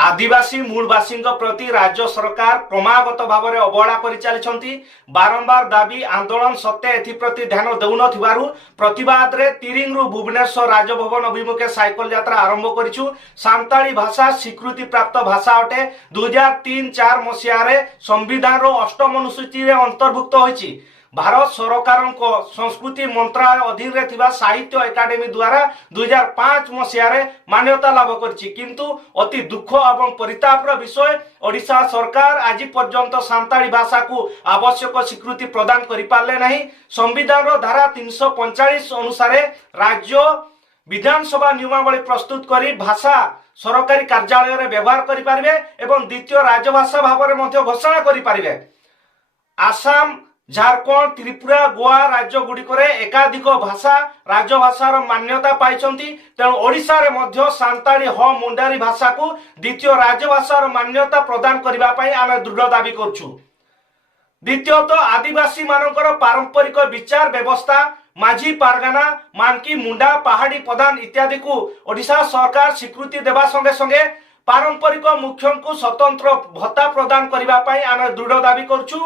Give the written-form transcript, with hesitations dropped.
आदिवासी मूलवासी प्रति राज्य सरकार क्रमागत भाव में अवहेला कर चली बारंबार दाबी आंदोलन सत्ते एप्रति ध्यान देउन प्रतिवाद रे तिरिंगरु भुवनेश्वर राजभवन अभिमुखे साइकल यात्रा आरंभ करिछु। सांताली भाषा स्वीकृति प्राप्त भाषा अटे। 2003-4 मसीह संविधान अष्टम अनुसूची अंतर्भुक्त होइछि। भारत सरकार संस्कृति मंत्रालय अधीन रे थिबा साहित्य एकाडेमी द्वारा 2005 मसीह मान्यता लाभ करछि। किंतु अति दुख एवं परितापर विषय ओडिशा सरकार आज पर्यंत सांताली भाषा को आवश्यक स्वीकृति प्रदान करि पारले नहीं। संविधान धारा 345 अनुसार राज्य विधानसभा नियमावली प्रस्तुत करी भाषा सरकारी कार्यालय रे व्यवहार करि पारिबे एवं द्वितीय राजभाषा भाव में मध्य घोषणा करि पारिबे। आसाम, झारखंड, त्रिपुरा, गोवा राज्य गुड़िक एकाधिक भाषा राजभाषार मान्यता पाई। तेणु ओडिशा रे मध्य सांताली ह मुंडारी भाषा को द्वितीय राजभाषार मान्यता प्रदान करने आम दृढ़ दाबी करुछु। द्वितीयतः आदिवासी मानकर पारंपरिक विचार व्यवस्था माझी पारगाना, मानकी, मुंडा, पहाड़ी प्रधान इत्यादि को ओडिशा सरकार स्वीकृति देवा संगे संगे पारंपरिक मुख्यों को स्वतंत्र भत्ता प्रदान करने आम दृढ़ दाबी करुछु।